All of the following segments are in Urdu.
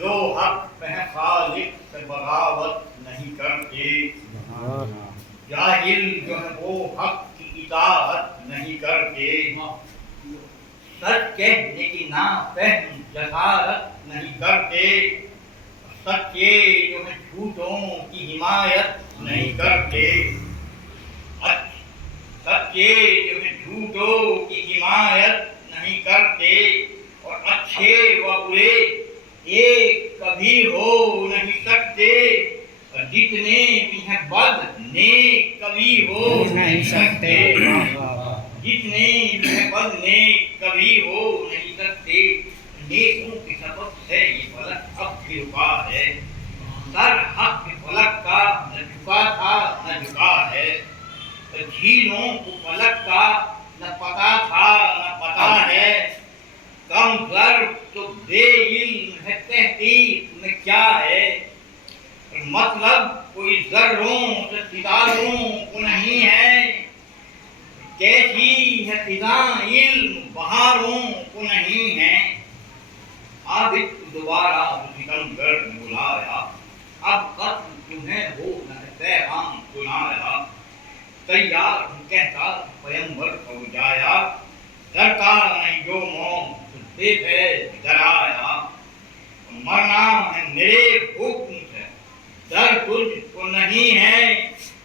جو حق پہ خالق سے بغاوت نہیں کرتے، جاہل جو ہے وہ حق کی اطاعت نہیں کرتے، سچ کہنے کی نافہم جسارت نہیں کرتے، سچے جو ہے جھوٹوں کی حمایت نہیں کرتے، سچے جو ہے جھوٹوں کی حمایت نہیں کرتے، اور اچھے و برے ایک کبھی ہو نہیں سکتے، اور جتنے بھی ہیں بد نیک کبھی ہو نہیں سکتے، جتنے بھی ہیں بد نیک کبھی ہو نہیں سکتے، نیکوں کے سبب سے یہ فلک اب بھی رکا ہے، سر حق کے فلک کا نہ جھکا تھا نہ جھکا ہے، جھیلوں کو فلک کا نہ پتا تھا نہ پتا ہے، کم ضرب تو بے علم ہے تحقیق میں کیا ہے، مطلب کوئی ذروں سے ستاروں کو نہیں ہے، کیسی ہے فضاں علم بہاروں کو نہیں ہے، عابد کو دوبارہ سکندر نے بلایا، اب قتل تمہیں ہو نہ پیغام سنایا، تیار ہوں کہتا پیمبر ہو جایا، ڈرتا نہیں جو موت بے فیض ڈرایا، مرنا ہے میرے حکم سے ڈر تجھ کو نہیں ہے،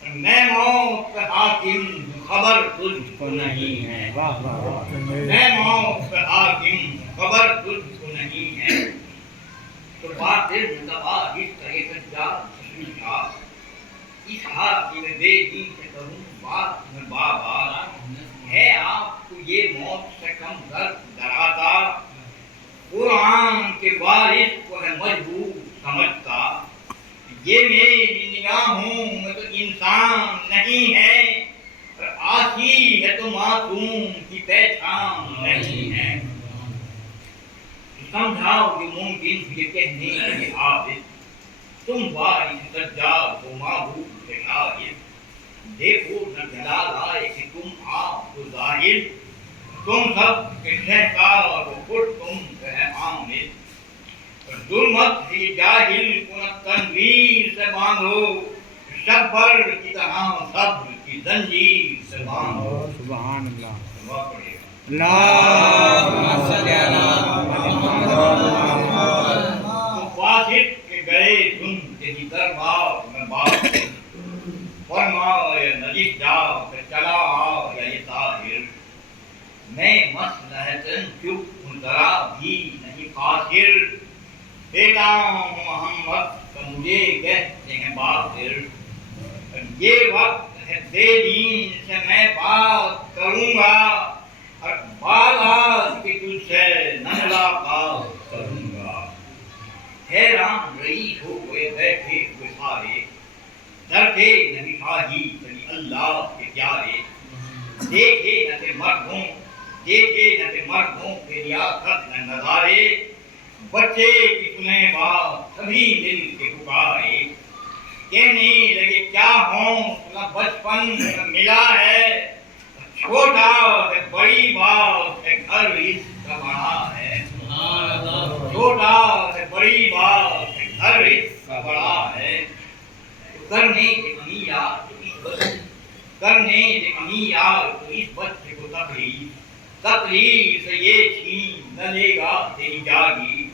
میں موت پہ حاکم خبر تجھ کو نہیں ہے، میں موت پہ حاکم خبر تجھ کو نہیں ہے، تو باطل متباہ اس طرح سجاد تشریح تھا، اس حاکی میں بے دین سے کروں بات میں بابا، ہے آپ کو یہ موت سے کم درد ڈراتا، قرآن کے وارث کو ہے مجبور سمجھتا، یہ میری نگاہوں میں تو انسان نہیں ہے، اور آسی ہے تو معصوم کی پہچان نہیں ہے، سمجھاؤ یہ ممکن یہ کہنے کے عابد، تم وارث سجاد ہو معبود کے قائد، دیکھو نہ جلال آئے کہ تم آپ کو ظاہر، تم سب کے شہکار و خود تم سے ہے عامل، ظلمت ہی جاہل کو نہ تنویر سے باندھو، شبر کی طرح صبر کی زنجیر سے باندھو، سبحان اللہ، اللہم صلی علی محمد، تو فاسق کے گئے تم تیری دربار میں بات، فرمائے نجس جا کہ چلا آ یا یہ طاہر، میں مصلحتاً چپ ہوں ذرا بھی نہیں قاصر، بیٹا ہوں محمد کا مجھے کہتے ہیں باطل، یہ وقت ہے بے دین سے میں بات کروں گا، اور بعد آج کے تجھ سے نہ ملاقات کروں گا، حیران رہی ہو گئے بیٹھے ہوئے سارے، ڈرتے نبی شاہی کبھی اللہ کے پیارے، دیکھے نہ تھے مردوں کے لیاقت میں نظارے، بچے کی سنیں بات سبھی مل کے پکارے، کہنے لگے کیا حوصلہ بچپن میں ملا ہے، چھوٹا ہے بڑی بات ہے گھر اس کا بڑا ہے، چھوٹا ہے بڑی بات ہے گھر اس کا بڑا ہے، کرنے کے امیار تو اس بچے کو تقریر سے یہ چھین نہ لے گا تیری جاگی،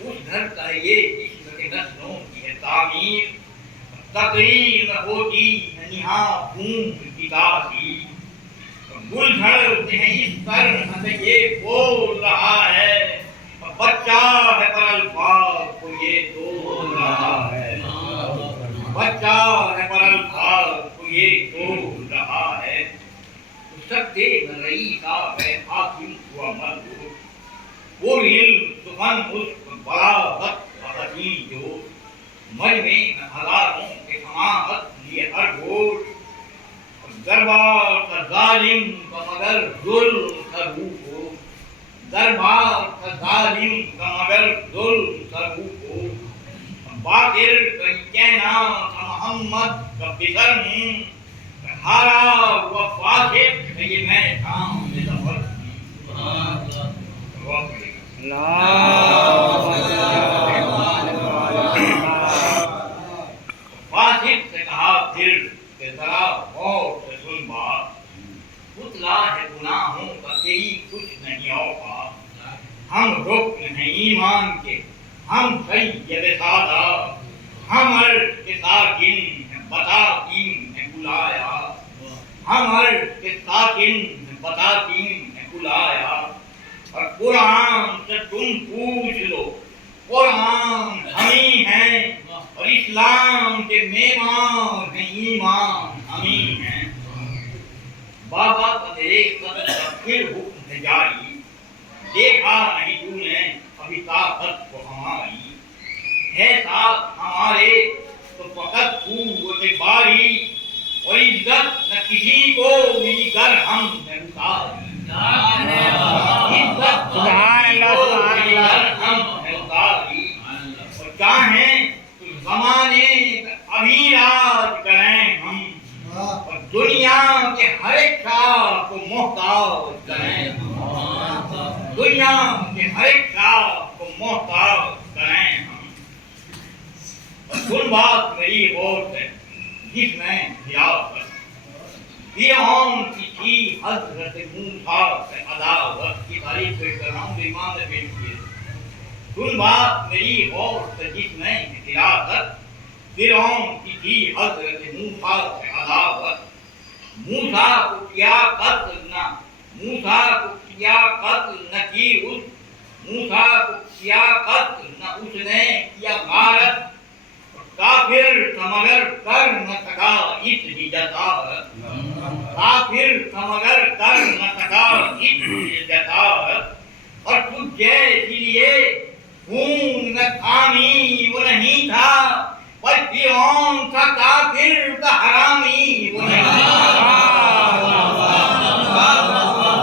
اس گھر کا یہ جسم کے نسلوں کی ہے تعمیر، تقریر میں ہوتی ہے نہاں خون کی تاثیر، گل جھڑتے ہیں اس طرح سے یہ بول رہا ہے، بچہ ہے پر الفاظ کو یہ تول رہا ہے، بچہ ہے پر الفاظ کو یہ تول رہا ہے، سکتے میں رئیس آگئے حاکم ہوا مردود، وہ علم سخن اس بلاغت و حسین جو، مجمع میں ہزاروں کے سماعت لیے ہر گوش، دربار کا ظالم کا مگر ظلم کا روح ہو، دربار کا ظالم کا مگر ظلم کا روح ہو، باقر کا یہ کہنا تھا محمد کا بسر ہوں، ہارا ہوا فاسق ہے یہ میں کام میں ظفر ہوں، اللہ ہم رکن ہیں ایمان کے، ہم سید سادہ، ہم عرش کے ساکن ہیں، بطاطین ہیں بلایا، ہم عرش کے ساکن ہیں، بطاطین ہیں بلایا۔ اور قرآن سے تم پوچھ لو، قرآن ہمیں ہیں، اور اسلام کے معمار ہیں، ایمان ہمیں ہیں۔ بابا کا میرے قدر کا پھر حکم ہے جاری، دیکھا نہیں تو نے ابھی طاقت کو ہماری، ہے ساتھ ہمارے تو فقط قوت باری، اور عزت نہ کسی کو ملی گر ہم نے اتاری، عزت سبحان اللہ، سبحان اللہ۔ گر ہم نے اتاری، اور چاہیں تو زمانے ابھی راج کریں ہم، اور دنیا کے ہر ایک شاہ کو محتاج کریں ہم، دنیا کے ہر ایک شاہ کو محتاج کریں ہم۔ اور سن بات میری غور سے جس میں ریاست فرعون کی تھی حضرت موسیٰ سے عداوت کی تعریف پیش کر رہا ہوں، ایمان نے پیش کی ہے۔ سن بات میری غور سے جس میں ریاست فرعون کی تھی حضرت موسیٰ سے عداوت، موسیٰ کو کیا قتل نہ، موسیٰ کو کیا قتل نہ کی اس، موسیٰ کو کیا قتل نہ اس نے کیا غارت، کافر تھا مگر کر نہ سکا اتنی جسارت، کافر تھا مگر کر نہ سکا اتنی جسارت، اور تجھ جیسی لیے خون میں تھامی وہ نہیں تھا، پر فرعون تھا کافر کا حرامی وہ نہیں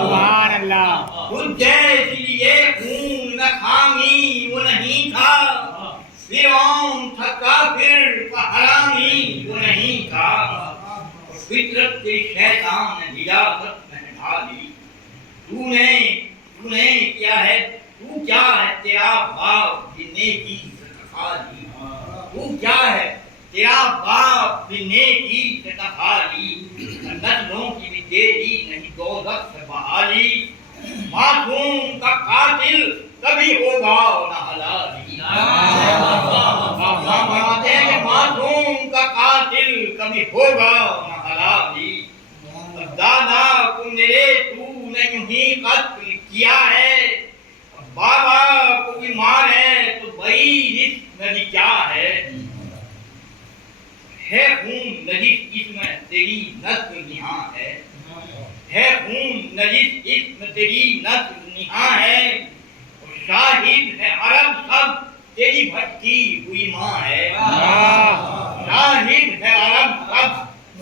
سبحان اللہ۔ تجھ جیسی لیے خون میں تھامی وہ نہیں تھا، فرعون تھا کافر کا حرامی وہ نہیں تھا، فطرت کے شیطان نے ریاست میں ڈالی، تو نے کیا ہے، تو کیا ہے تیرا باپ بھی نیکی سے تخالی، تو کیا ہے تیرا باپ بھی نیکی سے تخالی، نسلوں کی بھی تیری نہیں دوزخ سے بحالی، معصوم کا قاتل کبھی ہوگا نہ حلالی، فرماتے ہیں کہ معصوم کا قاتل کبھی ہوگا نہ حلالی، دادا کو میرے تو نے یوں ہی قتل کیا ہے، بابا کو بھی مارے تو بھائی اس میں بھی کیا ہے خون نجس اس میں تیری نسل نہاں ہے خون نجس اس میں تیری نسل نہاں ہے، اور شاہد ہے عرب سب تیری بھٹکی ہوئی ماں ہے، شاہد ہے عرب سب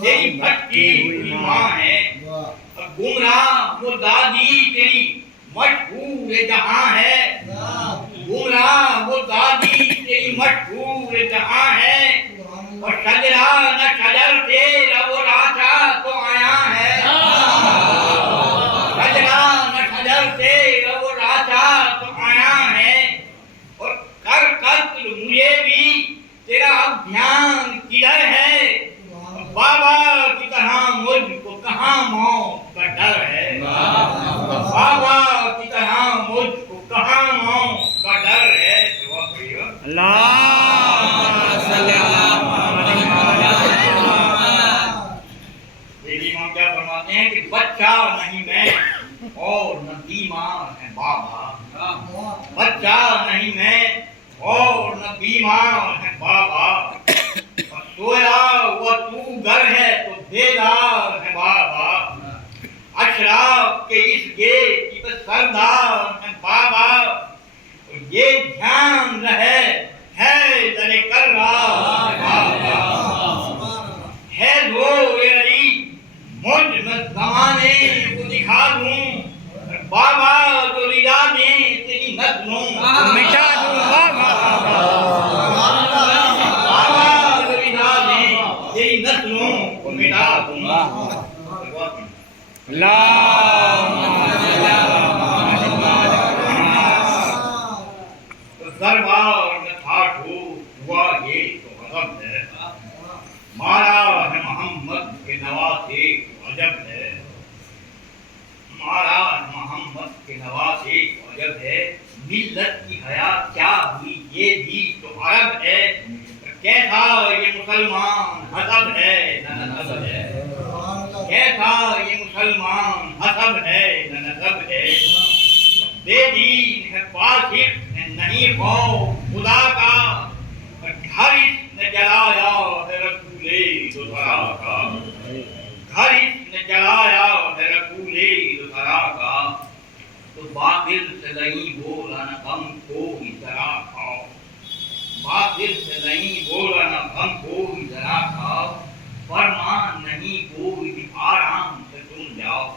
تیری بھٹکی ہوئی ماں ہے، اور گمراہ وہ دادی تیری مشہور جہاں ہے، گمراہ وہ دادی تیری مشہور جہاں ہے، اور شجرہ نہ شجر تیرا وہ راجا تو آیا ہے، شجرہ نہ شجر تیرا وہ راجا تو آیا ہے، اور کر قتل مجھے بھی تیرا اب دھیان کدھر ہے، بابا کی طرح مجھ کو کہاں موت کا ڈر ہے، بابا کی طرح مجھ کو کہاں موت کا ڈر ہے۔ اللہ صلی اللہ دیکھیے امام کیا فرماتے ہیں کہ بچہ نہیں میں اور نہ بیمار ہے بابا، بچہ نہیں میں اور نہ بیمار ہے بابا، اور سویا ہوا تو گھر ہے تو بیدار ہے بابا، اشراف کے اس گیٹ کی سردار ہے بابا، اور یہ دھیان رہے ہے جلے کر رہا ہے بابا، ہے زور علی مجھ میں زمانے کو دکھا دوں، بابا تو رضا دیں تیری نسلوں کو مٹا دوں، بابا تو رضا دیں تیری نسلوں کو مٹا دوں۔ دربار میں تھا ہوا یہ تو غضب ہے، مارا ہے محمد کے نواسے کو عجب ہے، مارا ہے محمد کے نواسے کو عجب ہے، ملت کی حیات کیا ہوئی یہ بھی تو عرب ہے کیسا یہ مسلمان حسب ہے نہ نسب ہے کیسا یہ مسلمان حسب ہے نہ نسب ہے بے دین ہے فاسق نہیں خوف خدا کا گھر اس نے جلایا ہے رسول دوسرا کا گھر اس نے جلایا ہے رسول دوسرا کا تو باطل سے نہیں بولا نہ غم کوئی ذرا کھاؤ باطل سے نہیں بولا نہ غم کوئی ذرا کھاؤ فرمان نہیں کوئی بھی آرام سے تم جاؤ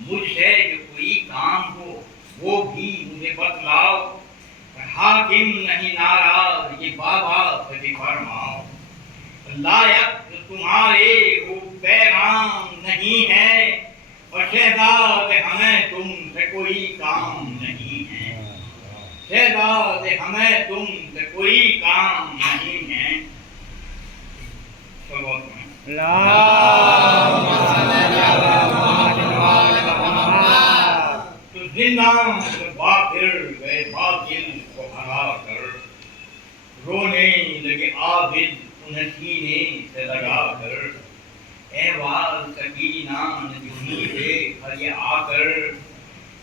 مجھ سے جو کوئی کام ہو وہ بھی مجھے بتلاؤ حاکم نہیں ناراض یہ بابا سے بھی فرماؤ لائق تمہارے وہ پیغام نہیں ہے اور شہزاد ہمیں تم سے کوئی کام نہیں ہے شہزاد ہمیں تم سے کوئی کام نہیں ہے تو زندہ باطل گئے باطل کو ہرا کر رونے لگے عابد انہیں سینے سے لگا کر اے وال سکینہ نجومی دیکھ یہ آ کر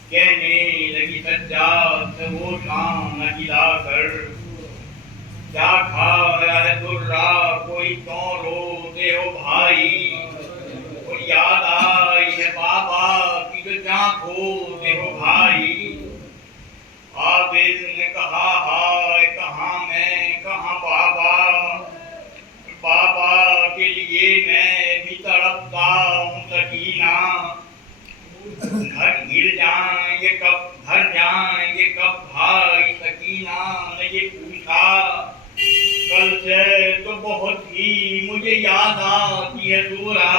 کہنے لگی سجاد سے وہ شام نہ گلا کر کیا کھا رہا ہے درہ کوئی کیوں روتے ہو بھائی اور یاد آئی ہے بابا کی جو جاں کھوتے ہو بھائی عابد نے کہا ہائے کہاں میں کہاں بابا بابا کے لیے میں بھی تڑپتا ہوں سکینہ گھر گر جائیں یہ کب گھر جائیں یہ کب بھائی سکینہ نے یہ پوچھا کل سے تو بہت ہی مجھے یاد آتی ہے سورہ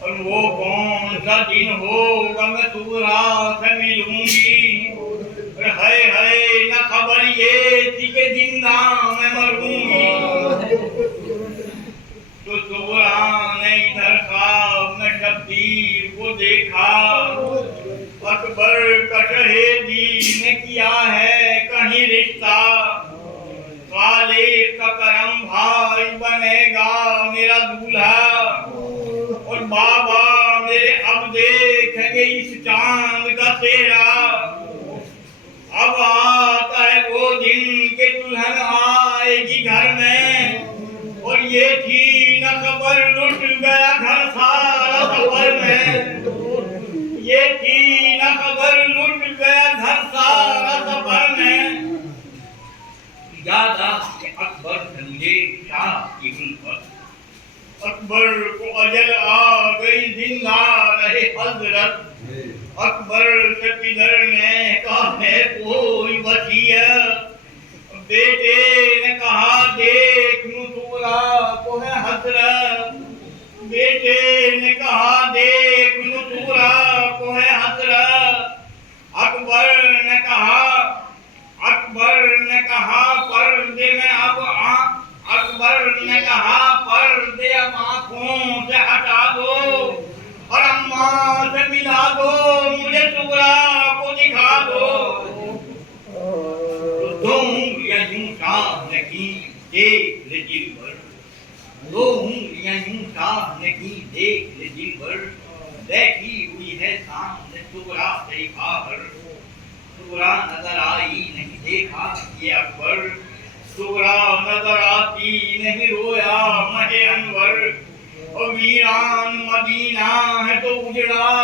اور وہ کون سا دن ہوگا میں سورہ سے ملوں گی ہائے ہائے نہ خبر یہ تھی کہ زندہ میں مروں گی تو سورہ نے ادھر خواب میں شبیر کو دیکھا اکبر کا شہیدی نے کیا ہے کہیں رشتہ خالق کا کرم بھائی بنے گا میرا دولہا اور بابا میرے اب دیکھیں گے اس چاند کا تیرا اب آتا ہے وہ دن کہ دلہن آئے گی گھر میں اور یہ تھی نہ خبر لٹ گیا گھر سارا سفر میں یہ تھی نہ خبر لٹ گیا گھر سارا سفر میں یاد آ کہ اکبر نے مجھے شاہ کی الفت اکبر کو اجل آ گئی زندہ رہے حضرت اکبر سے پدر نے کہا ہے کوئی وصیت بیٹے نے کہا دیکھ نصورہ کو ہے حسرت بیٹے نے کہا دیکھ نصورہ کو ہے حسرت اکبر نے کہا پردے میں اب اکبر نے کہا پردے اب آنکھوں سے ہٹا دو اور اماں سے ملا دو مجھے سورہ کو دکھا دو دو انگلیاں یوں سامنے کی دیکھ لے دلبر دو انگلیاں یوں سامنے کی دیکھ لے دلبر بیٹھی ہوئی ہے سامنے سورہ سے باہر سورہ نظر آئی نہیں دیکھا یہ اکبر سورہ نظر آتی نہیں رویا مہ انور اور ویران مدینہ ہے تو اجڑا